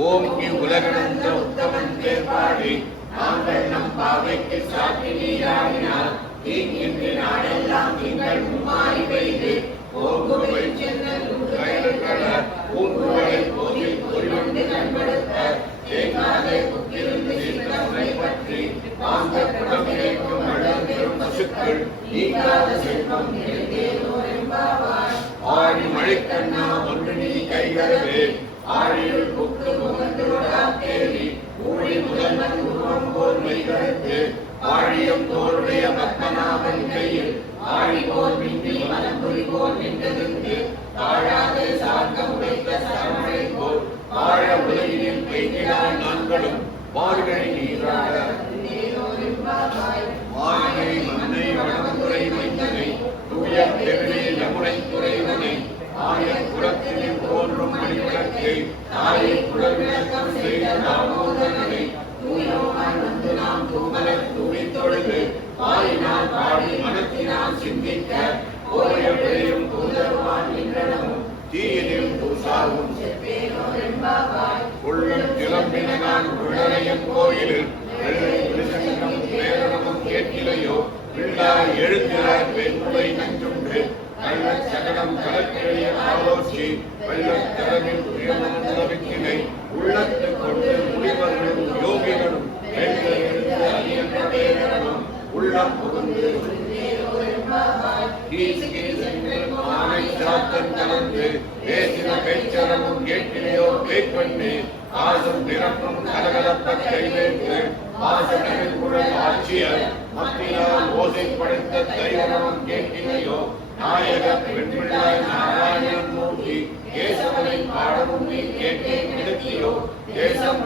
ஓங்கி உலகிழந்த உத்தமன் பேர்பாடி நாங்கள் நம் பாவைக்கு சாத்தி நீராடினார். தீங்கின்றி நாடெல்லாம் திங்கள் மும்மாறி பெய்து போகுவை சென்னல்கள பூங்குவலை கோவில் பொறிவண்டு கண்படுத்த தேங்காதை புத்திருந்து சீக்கிரமை பற்றி ஆந்த குடமிழைக்கும் அழகும் பசுக்கள் நீங்காத செல்வம் ஆடி மழைக்கண்ணா ஒன்று நீ கைகளவே ஆழியுள் புக்கு முகந்தோடா தேவி ஊழி முதல்வன் உருவம் போல் மெய்கழுத்து ஆழியம் தோருடைய பத்மநாபன் கையில் ஆழி போல் மின்னி மனம்புரி போல் நின்றதிருந்து தாழாது சார்ந்த உடைத்த சரமழை போல் ஆழ உலகினில் பெய்கிறாய் நான்களும் வாழ்கை நீராட வாழை மன்னை வடமுறை மைந்தனை தூய தெருளே யமுனை துறைவனை ஆயர் குலத்தினில் தோன்றும் மணிவிளக்கை தாயை குல விளக்கம் செய்த தாமோதரனை தூயோமாய் வந்து நாம் தூமலர் தூவி தொழுது பாயினால் பாடி மனத்தினால் சிந்திக்க ஓய விளையும் தூதருவான் நின்றனமும் தீயினில் தூசாவும் உள்ளம் கிளம்பினான் உள்ளரையன் கோயிலில் பேரனமும் கேட்கிலையோ பிள்ளாய் எழுந்திராய் வெண்முளை நஞ்சுண்டு வெள்ளச் சகடம் கலக்கெளிய ஆலோசி வெள்ளத் தரவில் உயர்ந்தினை உள்ளத்து கொண்டு முனிவர்களும் யோகிகளும் எழுந்து அறியன்ற பேரனும் உள்ளம் புகுந்து ஆனை சாத்தன் கலந்து பேசின பேச்சரமும் கேட்கிலையோ பேய்பண்ணு ஆசும் பிறப்பும் கலகலப்ப கைவேற்று ஆசனில் குழல் ஆட்சியர் மத்தியால் ஓசை படைத்த தைவரமும் கேட்கிலையோ நாயக பெண்பிள்ளாய் நாராயணன் மூர்த்தி கேசவனை பாடமும் நீ கேட்டே கிடக்கியோ தேசம்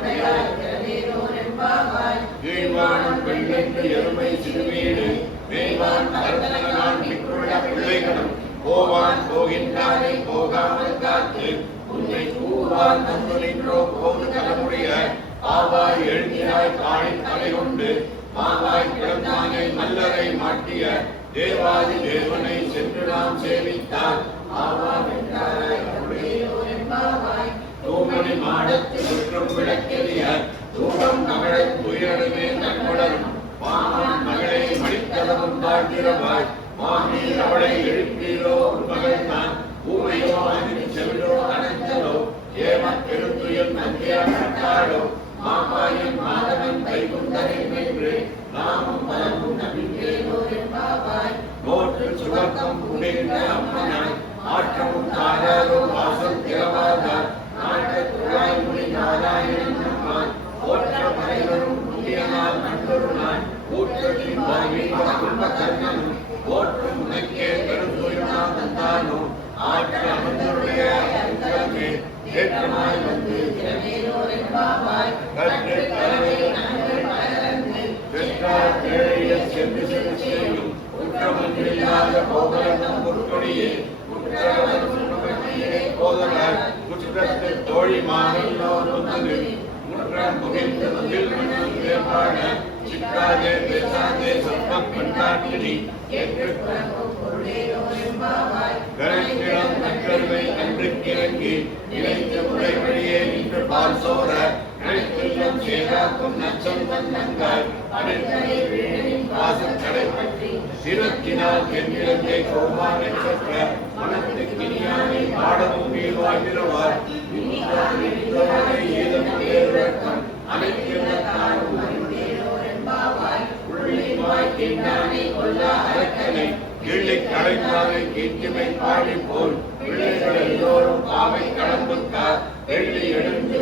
கீழ்வானம் வெள்ளென்று எருமை சிறுவீடு மேய்வான் மரத்தனான் மிக்குள்ள பிள்ளைகளும் போவான் போகின்றானே போகாமல் காத்து உன்னை கூவான் வந்து நின்றோ போது தலைமுடிய பாவாய் எழுந்தினாய் காணின் தலை கொண்டு மாவாய் கிடந்தானே மல்லரை மாட்டிய தேவாதி தேவனை சென்று நாம் சேவித்தார் தூமணி மாடத்து சுற்றும் விளக்கெரிய தூரம் தமிழை துயரடுமே நன்முடரும் மாமன் மகளை மடித்தளவும் தாழ்கிறவாய் மாமீர் அவளை எழுப்பீரோ மகள் தான் ஊமையோ அணிந்து செவிடோ அணைந்தலோ ஏமப் பெருந்துயல் நந்தியாளோ மாமாயின் மாதவன் கைகுந்தரை வென்று நாமும் பலமும் நம்பிக்கேனோ என்பாவாய் நோற்று சுவர்க்கம் உடைந்த அம்மனாய் ஆற்றமும் தாராரோ வாசல் திறவாதார் நாட்டத்துழாய் முனி நாராயணன் நம்மான் ஓற்ற மறைவரும் புண்ணியனால் நண்பருனான் ஊற்றத்தின் வாய்வீக துன்ப கர்ணனும் ஓற்றும் உனக்கே பெருந்துயனான் வந்தானோ ஆற்ற அமர்ந்தருடைய அங்கமே ஏற்றமாய் வந்து கற்று தலைமை பெற்றார் ஏழைய சென்று சென்று செய்யும் குற்றமன்றில்லாத கோபலனம் பொருட்கொடியே குற்றவன் சுற்றமத்தியை கோதலார் குற்றத்து தோழி மாறல்லோர் வந்தது முற்றம் புகிந்து மகிழ் மண்ணில் வேப்பாட சிக்காதே பேசாதே சப்பம் கண்டாட்டினி ஏற்று கரைக்கிழம் நக்கருவை அன்று கிறங்கி இணைத்த முறை வழியே நின்று பால் சோர நினைத்தெல்லாம் சேராக்கும் நச்சம் தன்னங்காய் அனைத்தனை வீழின் வாசல் தடைப்பற்றி சிரத்தினால் தென்னிலங்கை கோமானை சற்ற மனத்துக்கினியானை பாடமும் வீழ் வாழ்கிறவார் ஏதம் ஏறுவட்டம் அனைத்திருந்தாரும் உள்ளிவாய் கிண்டானை கொல்லா அரக்கனை கிள்ளை கடைந்தாரை கீர்த்திமை பாடி போல் பிள்ளைகள் எல்லோரும் பாவை கடம்புக்கார் வெள்ளி எழுந்து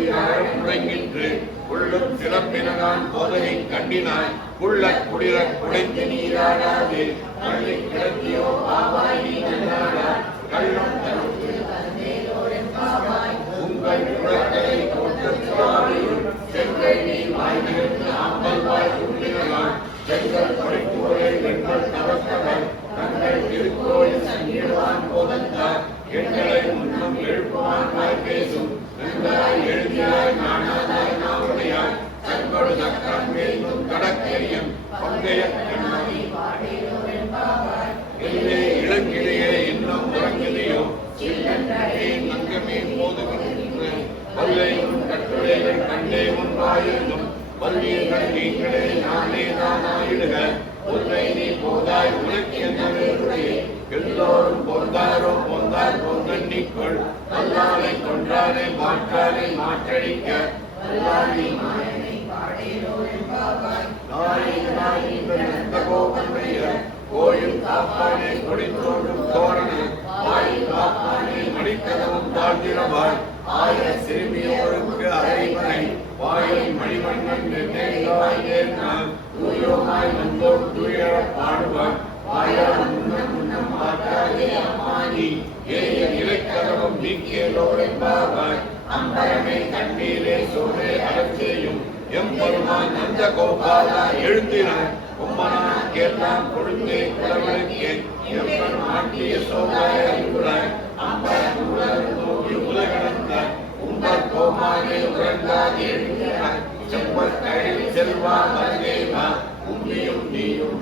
முழங்கின்று உள்ளும் சிறப்பினகான் போதனை கண்டினாய் உள்ள குடிர குடைத்து நீராடாது பள்ளி கிடத்தியோ பாவாய் நீ நல்லாடா கள்ளம் தருத்து உங்கள் குழந்தை தோற்றத்தாரியும் செங்கை நீ வாய் நிகழ்த்து ஆம்பல் வாய் உண்டினான் செங்கல் படிப்புரை வெண்கள் தவத்தவர் தங்கள் திருக்கோயில் சங்கிடுவான் போதந்தார் எங்களை முன்னும் எழுப்புவான் வாய் பேசும் நன்றாய் எழுதியாய் நானாதாய் நாவுடையாய் தங்கொடு தக்கான் மேலும் கடற்கரியம் பங்கைய கண்ணாடி எல்லே இளங்கிலேயே இன்னும் உறங்கிலையோ சில்லன்றே நங்கமே போதுகின்ற கொள்ளையும் கட்டுரைகள் என்னை முன்பாயிருந்தும் பல்வீர்கள் நீங்களே நானே தானாயிடுக உன்னை நீ போதாய் உனக்கு என்ன வேறுடைய எல்லோரும் பொந்தாரோ பொந்தார் பொந்தன்னிக்குள் அல்லாலை கொன்றாலே மாற்றாலே மாற்றடிக்க அல்லாலை மாயனை பாடேரோ என்பாவாய் நாளை கோபன்மைய கோயில் காப்பானே கொடித்தோடும் தோரண வாயில் காப்பானே மணிக்கதவும் தாழ்ந்திரவாய் ஆய சிறுமியோருக்கு அரைவனை வாயை மணிவண்ணன் தூயோமாய் வந்தோம் தூயர பாடுவான் வாயால் முன்னம் மாற்றாதே அம்மானி ஏய இலைக்கதவும் நீக்கேலோர் என்பாவாய் அம்பரமே கண்ணீரே சோழே அலச்சேயும் எம்பெருமான் நந்த கோபாலா எழுந்தினார் உம்மனாக்கெல்லாம் கொடுத்தே குலவனுக்கே எம்பன் மாட்டிய சோதாய அறிவுராய் அம்பர் நோக்கி உலகணந்தார் உம்பர் கோமானே உறங்காது எழுகிறார் செம்பர் கழி செல்வா மருதேவா உம்மியும் நீயும்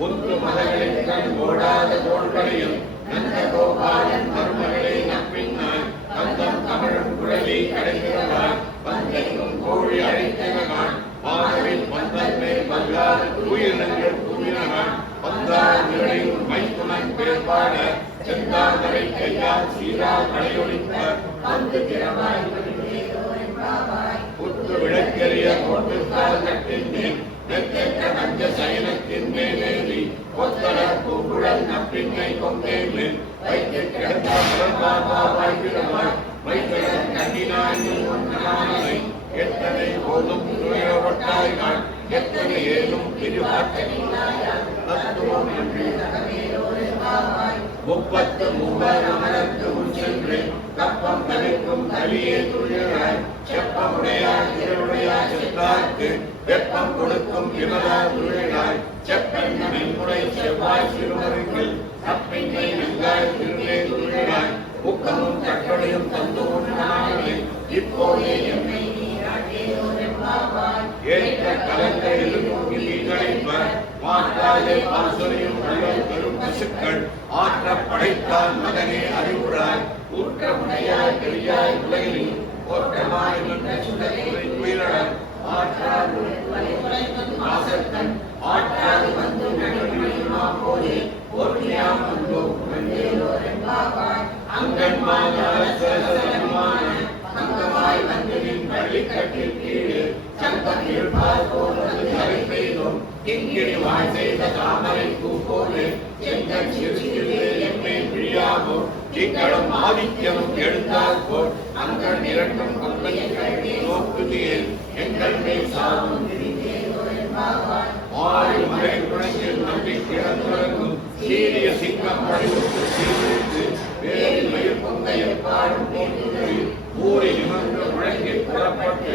ஒன்று மதங்களின் கண் ஓடாத தோள்களையும் நந்த கோபாலன் மருமகளை நப்பின்னாய் கந்தம் தமிழும் குழலி கடைகிறவாய் வந்தெங்கும் கோழி அழைத்தவனான் மாணவின் வந்தன் மேல் வல்லாத தூயினங்கள் தூயினவன் வந்தாரின் மைத்துணன் பேர்பாட செந்தாந்தரை கையால் சீரா கடையொழித்த வந்து திறவாய் புத்து விளக்கெறிய கொண்டு காலத்தின் மேல் நெற்ற நஞ்ச சயனத்தின் மேலேறி கொத்தலர் பூங்குழல் நப்பின்னை கொண்டே மேல் வைத்து கிடந்தாய் வைத்தலர் கண்ணினாய் ஒன்றானை எத்தனை போதும் துயரப்பட்டாய்கள் எத்தனை ஏதும் தத்துவம் என்று 33 அமரத்து முன் சென்று கப்பம் தவிர்க்கும் கலியே துயராய் செப்பமுடையார் திருவுடையார் சென்றார்க்கு வெப்பம் கொடுக்கும் விமலா துயராய் செப்பெண்ணை முறை செவ்வாய் சிறுவருங்கள் தப்பின்மை நங்காய் திருவே துயராய் ஊக்கமும் கட்டளையும் தந்து உண்ணாமலே இப்போதே எம்மை ஏற்ற கலங்கை மாற்றாதே பாசனையும் பெரும் பசுக்கள் ஆற்ற படைத்தால் மகனே அறிவுறாய் ஊற்ற முனையாய் பெரியாய் உலகில் ஓட்டமாய் உயிரிழம் ஆற்றால் ஆற்றாது வந்து போதே ஓட்டியாம் வந்தோம் அங்கன்மான அங்கமாய் வந்து நின் பள்ளிக்கட்டில் கீழே சங்கம் இருப்பால் போனது கரை பெய்தோம் கிங்கிணி வாழ் செய்த தாமரை பூ போலே செங்கல் சிறுசிறு எம்மை பிழியாமோ திங்களும் ஆதித்யமும் எழுந்தால் போல் அங்கள் இரண்டும் பக்கத்தை நோக்குதியே எங்கள் மேல் சாவும் ஆறு மலை குழந்தையில் நம்பி கிடந்துறங்கும் சீரிய சிங்கம் பழிவுக்கு சீர்த்து வேறு மயில் பொங்கையில் பாடும் போட்டுள்ளி ஊரில் இமர்ந்து முழங்கி புறப்பட்டு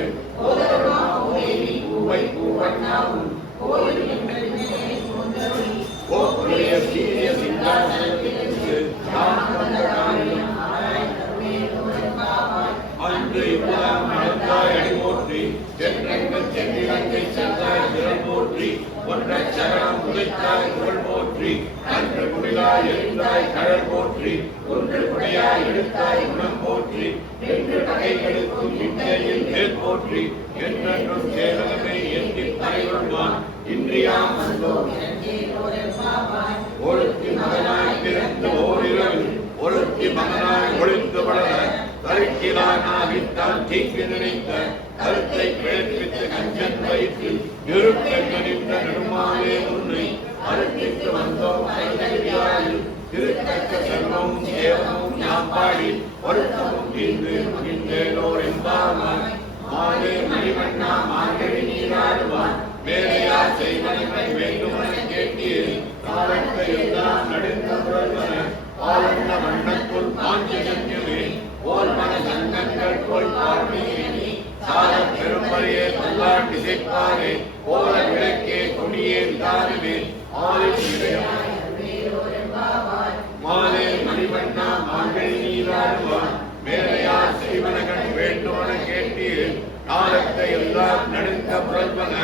பூவை பூவண்ணாவும் கோப்புடைய சீரிய சிங்காசனத்திற்கு அன்று இப்பலாம் நடந்தாய் அடிமோற்றி சென்றங்கள் சென்றிலங்கை சென்றாய் திறன் போற்றி ஒன்றை சரணம் உதைத்தாய் புகழ் போற்றி அன்று குடிலாய் எழுந்தாய் கடல் போற்றி ஒன்று குடையாய் எடுத்தாய் குணம் போற்றி என்று பகைகளுக்கும் இன்றையில் மேல் போற்றி என்றென்றும் சேவகமே எண்ணி தலைவருமான் இன்றியாம் வந்தோம் ஒழுத்தி மகனாய் பிறந்து ஓரிரவில் ஒழுத்தி மகனாய் ஒழிந்து வளர கருக்கிலானாவித்தான் தீங்கு நினைத்த கருத்தை பிழைப்பித்து கஞ்சன் வயிற்றில் நெருப்பெண்ண நின்ற நெடுமாலே உன்னை அறுப்பித்து வந்தோம் திருத்தக்க செல்வமும் சேவமும் யாம் பாடி வருத்தமும் தீர்ந்து மகிழ்ந்தேனோர் என்பாவாய் மாலே மணிவண்ணா மார்கழி நீராடுவான் வேலையார் செய்வனை வேண்டுமென கேட்டீர் காலத்தை எல்லாம் நடுந்த புறவன ஆளுந்த வண்ணத்துள் பாஞ்சஜன்யமே போல் மன சங்கங்கள் போல் பார்வையே சால பெரும்பறையே பல்லாட் இசைப்பாரே போல விளக்கே கொடியே விதானமே மாலே மணிவண்ணா மார்கழி நீராடுவான் வேலையார் செய்வனகன் வேண்டுமென கேட்டீர் காலத்தை எல்லாம் நடுங்க புறவன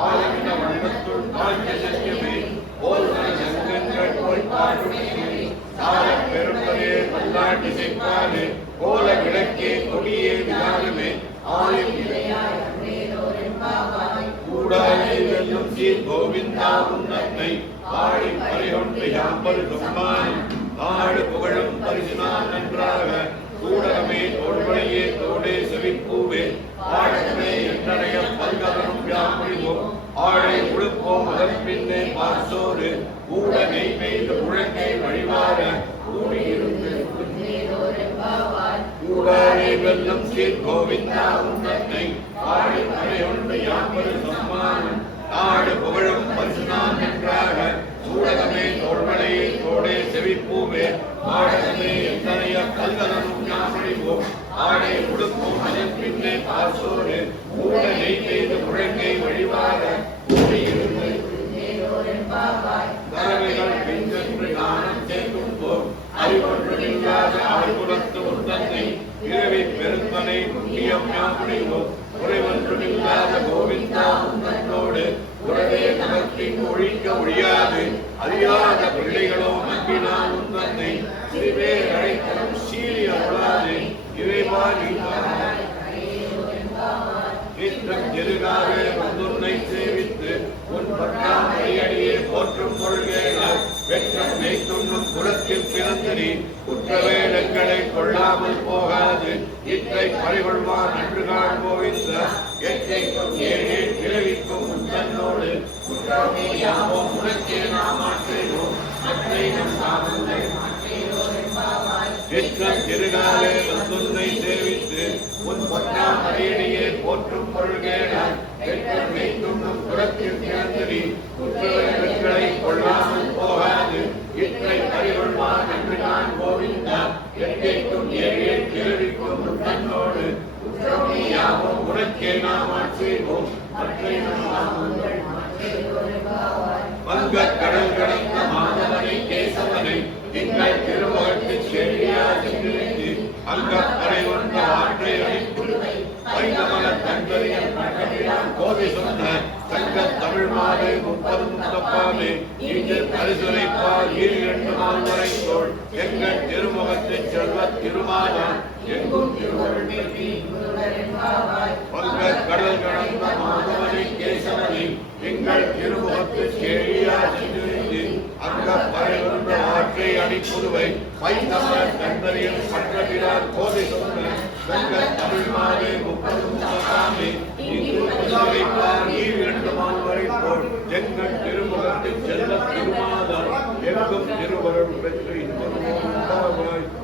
ஆளுந்த வண்ணத்துள் பாஞ்சஜன்யமே போல் மன சங்கங்கள் போல் பார்வையே சால பெரும்பறையே பல்லாட் இசைப்பாரே போல விளக்கே கொடியே விதானமே ஆயும் இதையாய் அன்றேலோரெம்பாவாய் கூடாரை வெல்லும் சீர் கோவிந்தா உன்னத்தை ஆடி பறிகொண்டு யாம்பரு சொம்மான் ஆடு புகழும் பரிசுனான் நன்றாக கூடகமே தோள்வளையே தோடே செவிப்பூவே ஆடகமே என்றனைய பல்கலனும் யாமொழிவோம் ஆடை உழுப்போம் அதன் பின்னே பார்சோறு கூட நெய் பெய்து முழங்கை வழிவார கூடியிருந்து கூடாரை வெல்லும் சீர் கோவிந்தா உன்னத்தை ஆடி பறிகொண்டு யாம்பரு சொம்மான் ஆடு புகழும் பரிசுனான் நன்றாக கூடகமே தோள்வளையே தோடே செவிப்பூவே ஆடகமே எத்தனைய கல்கலனும் யாமொழிவோம் ஆடை உடுப்போம் அதன் பின்னே பார்சோறு கூட நெய் பெய்து முழங்கை வழிவார கூடியிருந்து தரவைகள் பின்சென்று நாணம் சேர்க்கும் போம் அறிவொன்றில்லாத ஆய்குலத்து உத்தத்தை இரவி பெருந்தனை முக்கியம் யாமொழிவோம் குறைவொன்றுமில்லாத கோவிந்தா உன்னோடு உறவே நகர்த்தின் ஒழிக்க ஒழியாது அறியாத பிள்ளைகளோ நம்பினான் உன்னை சிறுவே அழைத்தலும் சீறி அருளாது இறைவா நீற்றம் எருகாவே வந்துன்னை சேவித்து உன் பட்டாம் கையடியே போற்றும் கொள்கையால் வெற்றம் நெய்த்துண்ணும் குலத்தில் பிறந்தனி குற்றவேடங்களை கொள்ளாமல் போகாது இற்றை பறிகொள்வான் நன்று காண் கோவிந்த எற்றைக்கும் ஏழே பிறவிக்கும் தன்னோடு குற்றமே யாவோம் உனக்கே நாம் மாற்றேனோம் மற்றை நம் சாமங்கள் வெற்றம் எருகாவே வந்துன்னை சேவித்து உன் பட்டாம் கையடியே போற்றும் கொள்கையால் வெற்றம் நெய்த்துண்ணும் குலத்தில் பிறந்தனி குற்றவேடங்களை கொள்ளாமல் போகாது இற்றை பறிகொள்வான் நன்று காண் கோவிந்த எற்றைக்கும் ஏழே பிறவிக்கும் தன்னோடு குற்றமே யாவோம் உனக்கே நாம் ஆட்சேவோம் மற்றை நம் சாமங்கள் வங்கக் கடல் கடந்த மாதவனை கேசவனை திங்கள் திருமுகத்து செழியா சென்றிருந்து அங்கப்பறை வந்த ஆற்றை அடிப்புடுவை வைகமல தன்பரியன் மகனிடம் கோவி சொன்ன சங்கத் தமிழ் மாலை 30 முத்தப்பாவே நீங்கள் பரிசுரைப்பால் 2 மால்வரை தோள் எங்கள் திருமுகத்து செல்வத் திருமாலான் எங்கும் திருவருள் வங்கக் கடல் கடந்த மாதவனை கேசவனை எங்கள் திருமுகத்து செழியா சென்றிருந்து அங்கப்பறை வந்த ஆற்றை அடிப்புடுவை வைகமல தன்பரியன் மகனிடம் கோவி சொன்ன சங்கத் தமிழ் மாலை 30 முத்தப்பாவே நீங்கள் பரிசுரைப்பால் 2 மால்வரை தோள் எங்கள் திருமுகத்து செல்வத் திருமாலான் எங்கும் திருவருள் பெற்று இன்பமாய்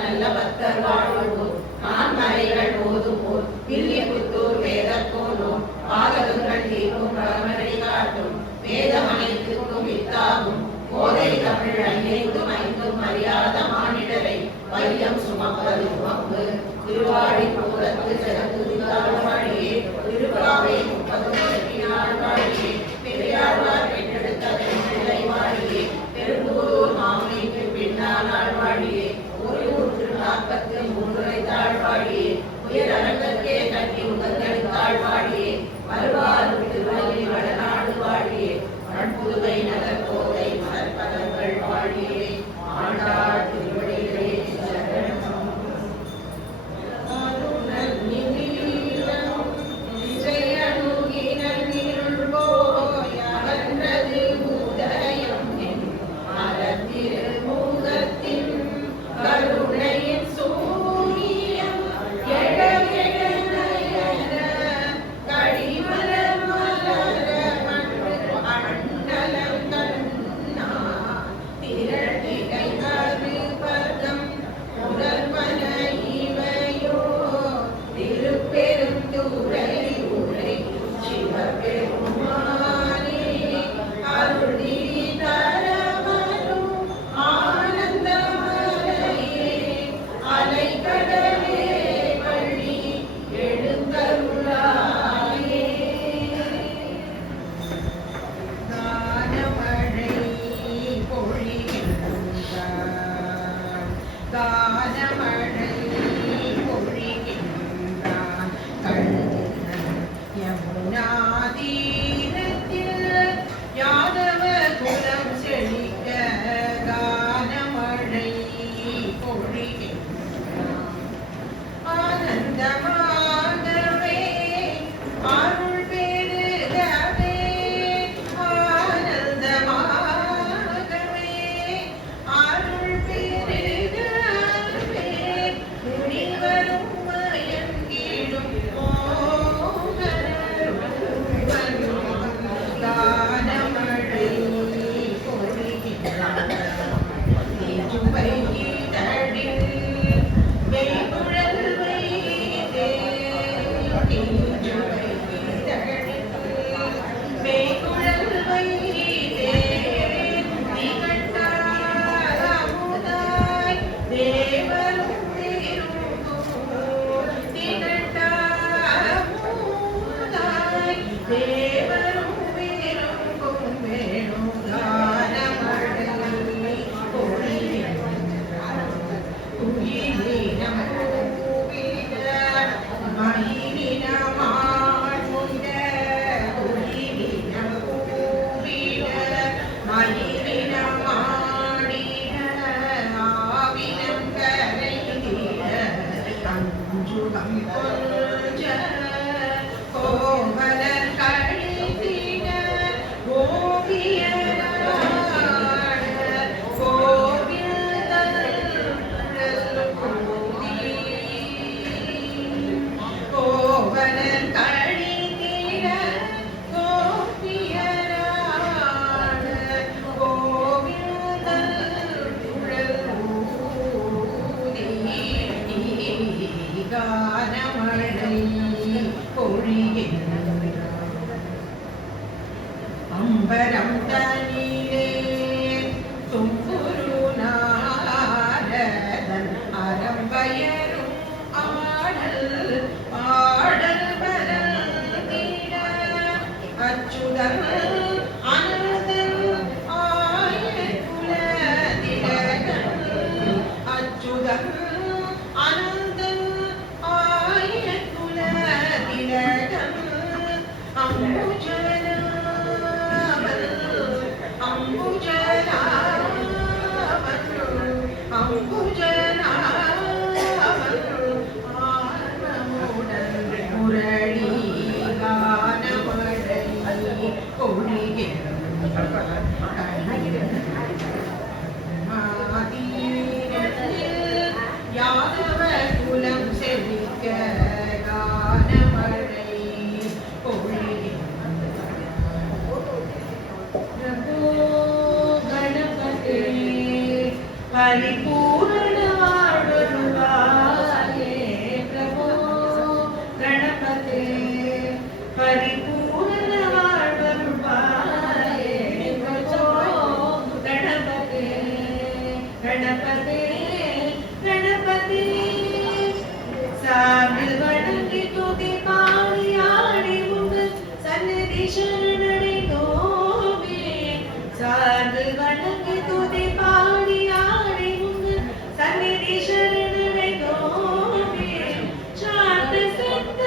நல்ல பக்தர் வாழ்வோம் மான்மறைகள் ஓதுவோம் பில்லி புத்தூர் வேதத்தோடும் பாதகங்கள் தீர்க்கும் பரமனை காட்டும் வேதம் அனைத்துக்கும் வித்தாகும் போதை தமிழ் அனைத்தும் ஐந்தும் அறியாத மானிடரை வையம் சுமப்பது உமக்கு திருவாடி பூரத்து சிறந்துதித்தாள் வாழியே திருப்பாவை 30 செட்டினாள் வாழியே பெரியாழ்வார் பெற்றெடுத்த பெண்பிள்ளை வாழியே பெரும்புதூர் மாமனிக்கு பின்னாள் வாழியே ஒரு 143 தாழ் வாழியே உயர் அரங்கற்கே கட்டி உகந்தெடுத்தாள் வாழியே வருவார் திருவள்ளி வடநாடு வாழியே புதுவை நகர் கோதை மலர்பதங்கள் வாழியே ஆண்டாள் திருவடிகளே சரணம். கானமழை பொழிகின்ற அம்பரம் தனிலே தும்புரு நாரதன் அறம்பயரும் ஆடல் பாடல் பரந்திட அச்சுதன் அனந்தன் ஆய குலதிலகன் அச்சுதன் அனந்தன் ஆய குலதிலகன் யாதவ குலம் செழிக்க கானமழை கணபதி பரிபூரண வாழ்வருவாயே பிரபோ கணபதி பரிபூரண வாழ்வருவாயே பிரபோ கணபதி கணபதி கணபதி சாமில் வணங்கி துதி பாடி ஆடி உண்டு சந்நிதி சரணடை தோவே சார்பில் வணங்கி துதி பாடி ஆடி உண்டு சந்நிதி சரணடை தோவே சாந்த சித்த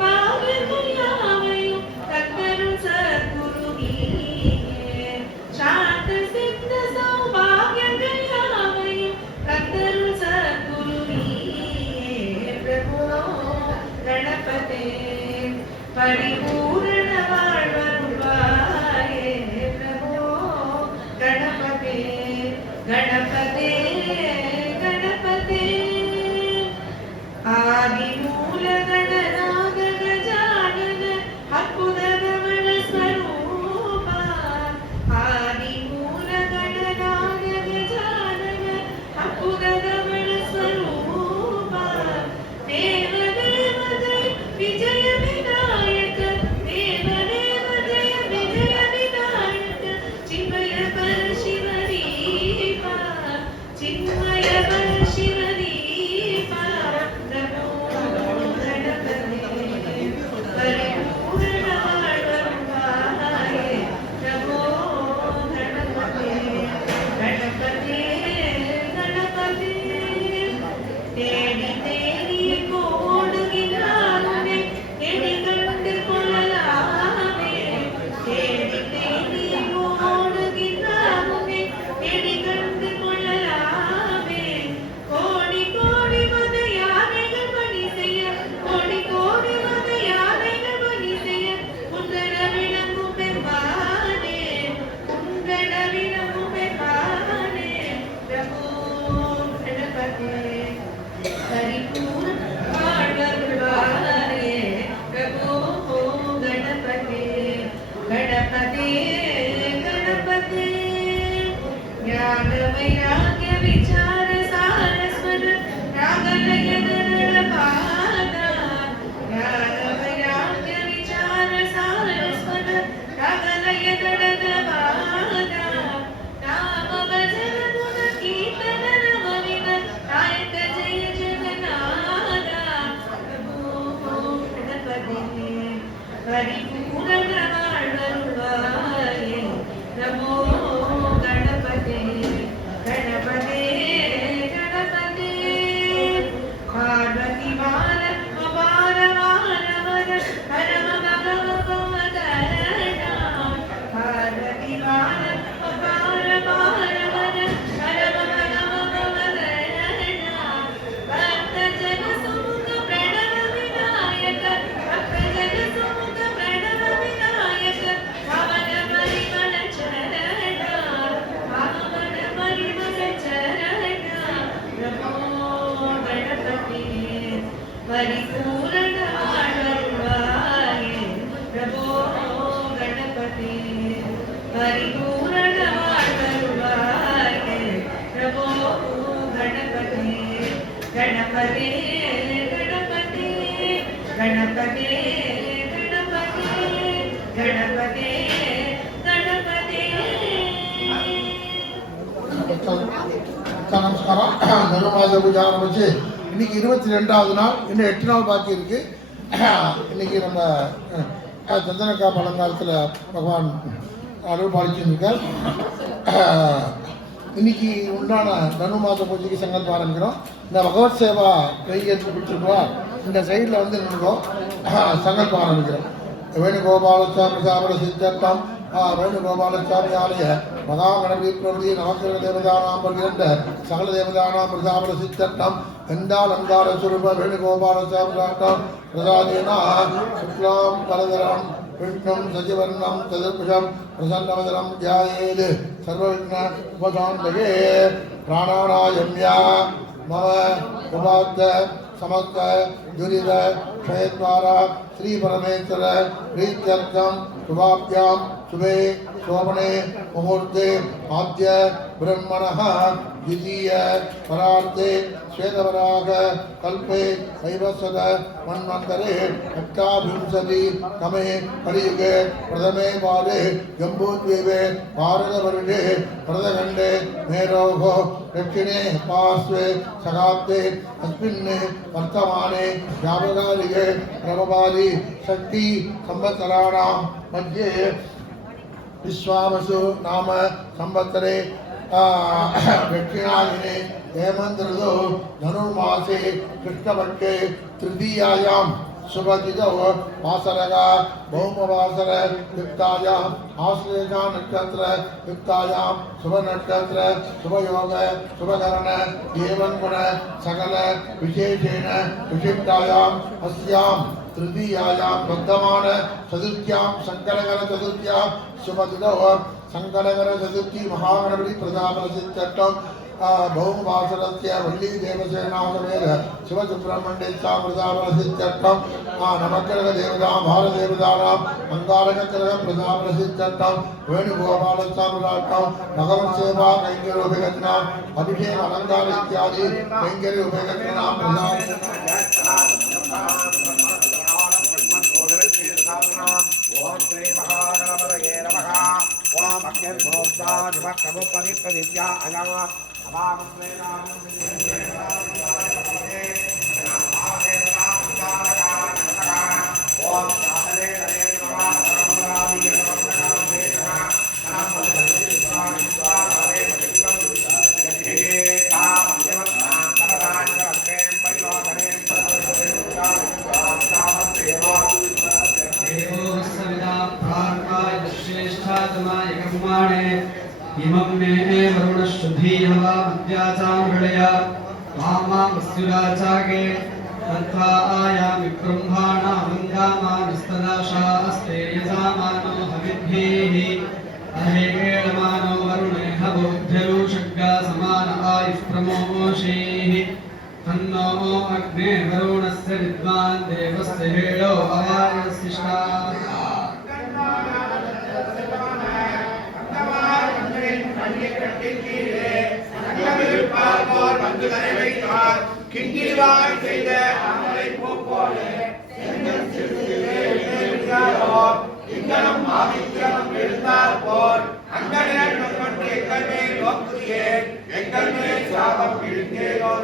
பாகங்கள் யாவையும் தக்கரும் சத்குரு நீயே சாந்த சித்த பாகங்கள் யாவையும் தக்கரும் சத்குரு நீயே பிரபு கணபதி பரிபூரண வாழ்வருவாயே பிரபோ கணபதி கணபதி கணபதி ஆதி மூல கணநாத கஜானன அற்புத ரமண ஸ்வரூப ஆதி மூல கணநாத கஜானன அற்புத ரமண ஸ்வரூப தேவ தேவ ஜெய விஜய விநாயக தேவ தேவ ஜெய விஜய விநாயக சின்மய பர சிவதீபா சின்மய பர சிவதீபா நமோ கணபதி பரிபூரண வாழ்வருவாயே நமோ கணபதி கணபதி கணபதி தேடி தேடி கோடுகிறானே தேடி கண்டு கொள்ளலாமே தேடி தேடி கோடுகிறானே தேடி கண்டு கொள்ளலாமே கோடி கோடி மத யானைகள் பணி செய்ய கோடி கோடி மத யானைகள் பணி செய்ய உங்கட விளங்கும் பெருமானே உங்கட விளங்கும் பெருமானே பிரபு கணபதி பரிபூரண வாழ்வருவாயே பிரபு கணபதி கணபதி கணபதி ஞான வைராग्य விசார சாரஸ்வர ராகலயதன பாதா ஞான வைராग्य விசார சாரஸ்வர ராகலயதன பாதா நாம பஜன குண கீர்த்தன நவவின நாயக ஜெய ஜெகநாத பிரபு கணபதி பரிபூரண வாழ்வருவாயே நமோ கணபதி கணபதி கணபதி பார்வதி பால அபார வாரவர பரம பகவதரணா பார்வதி பால அபார வாரவர பரம பகவதரணா பக்த ஜன சுமுக பிரணவ விநாயக பக்த ஜன சுமுக பிரணவ விநாயக பவன பரிமள சரணா பவன பரிமள சரணா பிரபோ கணபதி பரிபூரண வாழ்வருவாயே பிரபோ கணபதி பரிபூரண வாழ்வருவாயே பிரபோ கணபதி கணபதி गणपते गणपते गणपते गणपते. நமஸ்காரம். தனுமாச பூஜை ஆரம்பிச்சு இன்னைக்கு 22வது நாள், இன்னும் 8 நாள் பாக்கி இருக்கு. இன்னைக்கு நம்ம சந்தனக்கா பழங்காலத்தில் பகவான் அருள் பாலிச்சுருக்கார். இன்னைக்கு உண்டான தனு மாத பூஜைக்கு சங்கல்பம் ஆரம்பிக்கிறோம். இந்த பகவத் சேவா கையெழுத்து கொடுத்துருக்கோம். இந்த சைடில் வந்து நின்றோம். சங்கல்பம் ஆரம்பிக்கிறோம். வேணுகோபாலசாமி சாமர சித்தம் வேணுகோபாலசாமி ஆலய மகாகணபதி பிரபதி நவக்கிர தேவதானாம் வருகின்ற சகல தேவதானாம் பிரசாமர சித்தம் எந்தால் அங்கார சுரூப வேணுகோபாலசாமி ராட்டம் பிரசாதேனா சுக்லாம் பரதரம் விஷ்ணம் சஜிவர்ணம் சதுர்புஜம் பிரசன்னவதனம் தியாயேத் சர்வவிக்ன உபசாந்தகே பிராணாநாயம்யா மம உபாத்த समस्त दुरिद क्षयद्वारा श्री परमेश्वर प्रीत्यर्थम शुभाभ्यां शुभे शोभने मुहूर्ते आद्य ब्रह्मणः द्वितीय परार्धे श्वेतवराग कल्पे वैवस्वत मन्वन्तरे अष्टाविंशति तमे कलियुगे प्रथमे वारे जम्बूद्वीपे भारतवर्षे प्रथखण्डे मेरोः दक्षिणे पार्श्वे सगाब्दे अस्मिन् वर्तमाने व्यापकालिके प्रभवादि षष्टि संवत्सराणां मध्ये विश्वावसु नाम संवत्सरे दक्षिणायने हेमन्त ऋतौ धनुर्मासे कृष्णपक्षे तृतीयायां शुभतिथौ वासरगा भौमवासर युक्तायां आश्लेषा नक्षत्र युक्तायां शुभ नक्षत्र शुभयोग शुभकरण एवं गुण सकल विशेषेण विशिष्टायां अस्यां तृतीयायां वर्धमान चतुर्थ्यां शंकरकर चतुर्थ्यां शुभतिथौ शंकरकर चतुर्थी महागणपति प्रजापतिचट्टं भौमवासरस्य वल्ली देवसेनासमेत शिवसुब्रह्मण्येच्छा प्रजापतिचट्टं नवग्रह देवता भारदेवतानां अंगारकग्रह प्रजापतिचट्टं वेणुगोपालस्वामिराट्टं भगवत्सेवा कैंकर्योपगतनाम् अभिषेक अलंकार इत्यादि कैंकर्योपगतनां इमं मे वरुणशुद्धीहवा मध्याचामृळया वामामस्युराचागे तथा आयामि ब्रह्माणामङ्गामानस्तदाशास्ते यजामानो हविद्भिः अहेकेळमानो वरुणे हवोऽभ्यरूषग्गा समान आयुः प्रमोषेः तन्नो अग्ने वरुणस्य विद्वान् देवस्य हेळो अवायस्तिष्ठा கிங்கிவாய் செய்த அமலை போலே இங்கனம் ஆதித்யம் எழுந்தார் போல் அங்கனே எங்கள் மேல் நோக்குதியே எங்கள் மேல் சாபம் இழுந்தேயோ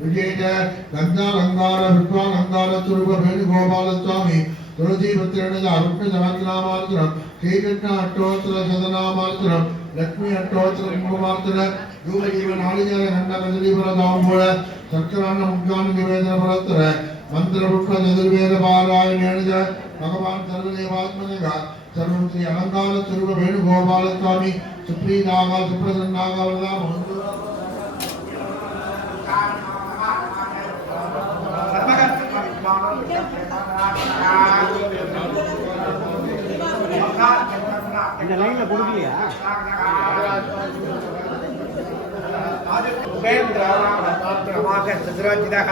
विजय गंगारंगार विद्वानंगार तुरुप वेणुगोपालस्वामी तुलसी पत्रेण विष्णु सहस्रनामार्चनम श्रीकृष्ण अष्टोत्तर शतनामार्चनम लक्ष्मी अष्टोत्तर कुंकुमार्चन योग जीवन नालिकेर खंड कदली फल तांबूल सक्रान्न मुख्यान निवेदन फलोत्तर मंत्र पुष्प चतुर्वेद पारायणेन च भगवान सर्वदेवात्मनेन सर्वं श्री अलंकार तुरुप वेणुगोपालस्वामी सुप्रीनागा सुप्रसन्नागा वरदा இந்த லைன்ல கொடுக்கலையா உபேந்திரமாக சதுரோஜிதः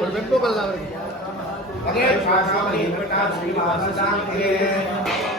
ஒரு வெப்பபல்ல அவருக்கு अग्रे शाखामणि प्रकाश श्रीवासदां